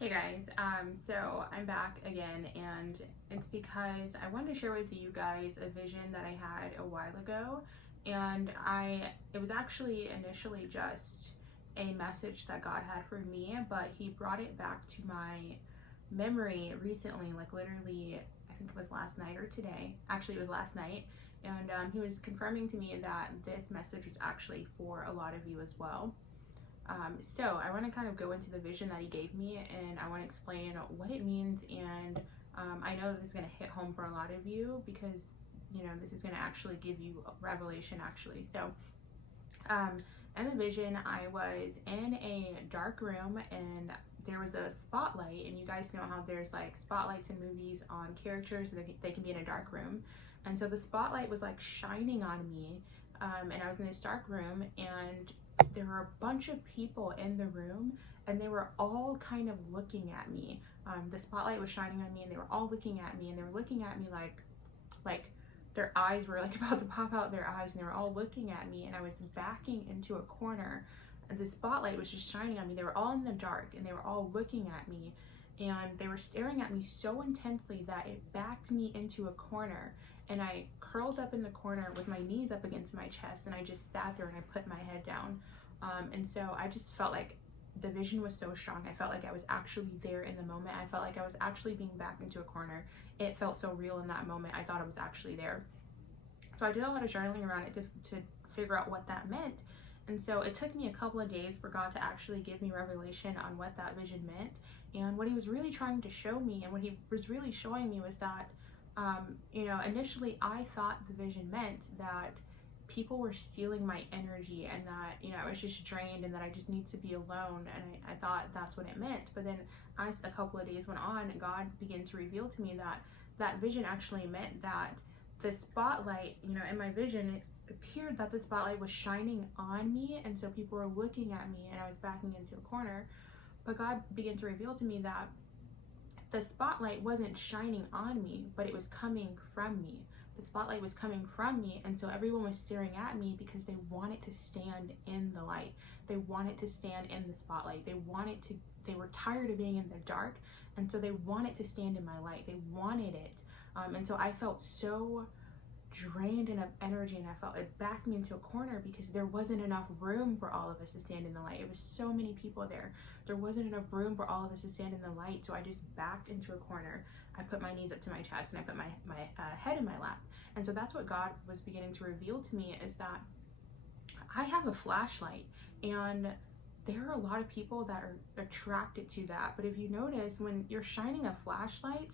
Hey guys, so I'm back again, and it's because I wanted to share with you guys a vision that I had a while ago, and it was actually initially just a message that God had for me, but he brought it back to my memory recently, like literally, I think it was last night or today. Actually, it was last night, and he was confirming to me that this message was actually for a lot of you as well. So I want to kind of go into the vision that he gave me, and I want to explain what it means. And I know this is going to hit home for a lot of you because, this is going to actually give you revelation actually. So in the vision, I was in a dark room and there was a spotlight, and you guys know how there's like spotlights in movies on characters so they can be in a dark room. And so the spotlight was like shining on me, and I was in this dark room, and there were a bunch of people in the room, and they were all kind of looking at me. The spotlight was shining on me, and they were all looking at me, and they were looking at me like their eyes were like about to pop out their eyes, and they were all looking at me, and I was backing into a corner, and the spotlight was just shining on me. They were all in the dark, and they were all looking at me, and they were staring at me so intensely that it backed me into a corner, and I curled up in the corner with my knees up against my chest, and I just sat there and I put my head down. And so I just felt like the vision was so strong. I felt like I was actually there in the moment. I felt like I was actually being backed into a corner. It felt so real in that moment. I thought it was actually there. So I did a lot of journaling around it to figure out what that meant. And so it took me a couple of days for God to actually give me revelation on what that vision meant. And what he was really trying to show me, and what he was really showing me, was that initially I thought the vision meant that people were stealing my energy, and that, I was just drained, and that I just need to be alone. And I thought that's what it meant. But then as a couple of days went on, God began to reveal to me that that vision actually meant that the spotlight, in my vision, it appeared that the spotlight was shining on me, and so people were looking at me, and I was backing into a corner. But God began to reveal to me that the spotlight wasn't shining on me, but it was coming from me. The spotlight was coming from me, and so everyone was staring at me because they wanted to stand in the light. They wanted to stand in the spotlight. They were tired of being in the dark, and so they wanted to stand in my light. They wanted it. And so I felt so drained of energy, and I felt it backed me into a corner because there wasn't enough room for all of us to stand in the light. It was so many people there. There wasn't enough room for all of us to stand in the light, so I just backed into a corner. I put my knees up to my chest, and I put my head in my lap. And so that's what God was beginning to reveal to me, is that I have a flashlight, and there are a lot of people that are attracted to that. But if you notice, when you're shining a flashlight,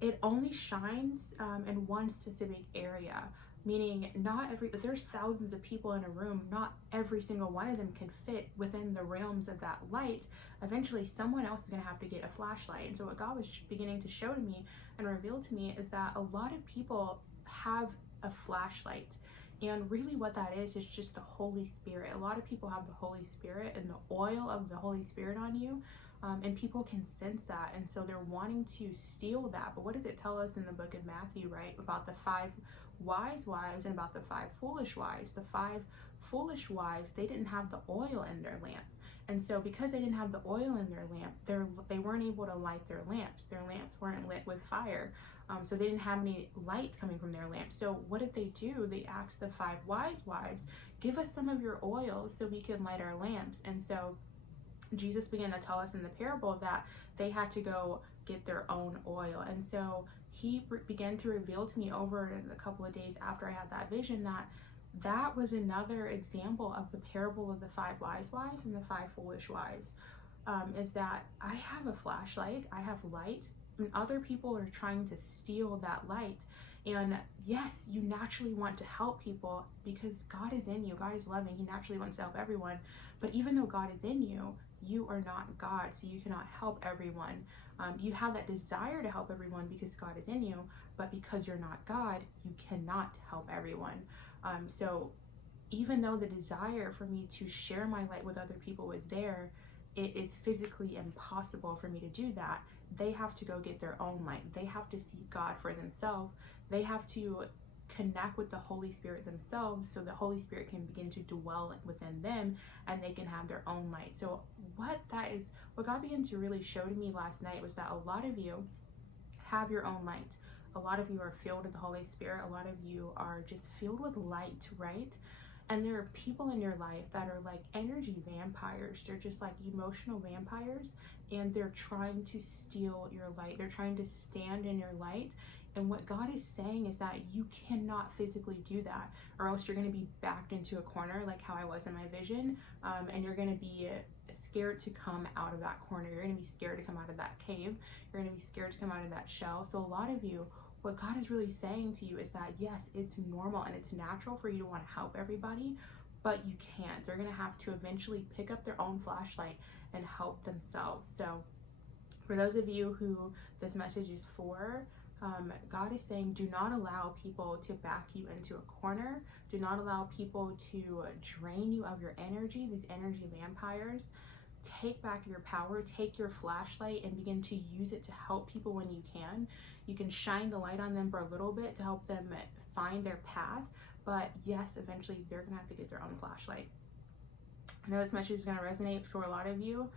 it only shines in one specific area, meaning if there's thousands of people in a room, not every single one of them can fit within the realms of that light. Eventually someone else is going to have to get a flashlight. And so what God was beginning to show to me and reveal to me is that a lot of people have a flashlight, and really what that is just the Holy Spirit. A lot of people have the Holy Spirit and the oil of the Holy Spirit on you. And people can sense that, and so they're wanting to steal that. But what does it tell us in the book of Matthew, right, about the 5 wise wives and about the 5 foolish wives? The 5 foolish wives, they didn't have the oil in their lamp, and so because they didn't have the oil in their lamp, they weren't able to light their lamps. Their lamps weren't lit with fire, so they didn't have any light coming from their lamps. So what did they do? They asked the 5 wise wives, give us some of your oil so we can light our lamps. And so Jesus began to tell us in the parable that they had to go get their own oil. And so he began to reveal to me over a couple of days after I had that vision that was another example of the parable of the 5 wise wives and the 5 foolish wives. Is that I have a flashlight, I have light, and other people are trying to steal that light. And yes, you naturally want to help people because God is in you. God is loving. He naturally wants to help everyone. But even though God is in you, you are not God, so you cannot help everyone. You have that desire to help everyone because God is in you, but because you're not God, you cannot help everyone. So even though the desire for me to share my light with other people was there, it is physically impossible for me to do that. They have to go get their own light. They have to seek God for themselves. They have to connect with the Holy Spirit themselves so the Holy Spirit can begin to dwell within them, and they can have their own light. So what what God began to really show to me last night was that a lot of you have your own light. A lot of you are filled with the Holy Spirit. A lot of you are just filled with light, right? And there are people in your life that are like energy vampires. They're just like emotional vampires, and they're trying to steal your light. They're trying to stand in your light. And what God is saying is that you cannot physically do that, or else you're going to be backed into a corner like how I was in my vision. And you're going to be scared to come out of that corner. You're going to be scared to come out of that cave. You're going to be scared to come out of that shell. So a lot of you, what God is really saying to you is that yes, it's normal and it's natural for you to want to help everybody, but you can't. They're going to have to eventually pick up their own flashlight and help themselves. So for those of you who this message is for, God is saying, do not allow people to back you into a corner. Do not allow people to drain you of your energy, these energy vampires. Take back your power, take your flashlight and begin to use it to help people when you can. You can shine the light on them for a little bit to help them find their path. But yes, eventually they're gonna have to get their own flashlight. I know this message is gonna resonate for a lot of you.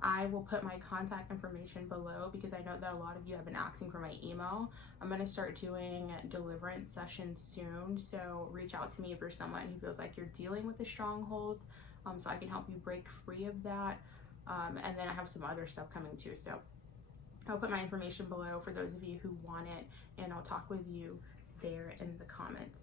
I will put my contact information below because I know that a lot of you have been asking for my email. I'm going to start doing deliverance sessions soon, so reach out to me if you're someone who feels like you're dealing with a stronghold, so I can help you break free of that. And then I have some other stuff coming too, so I'll put my information below for those of you who want it, and I'll talk with you there in the comments.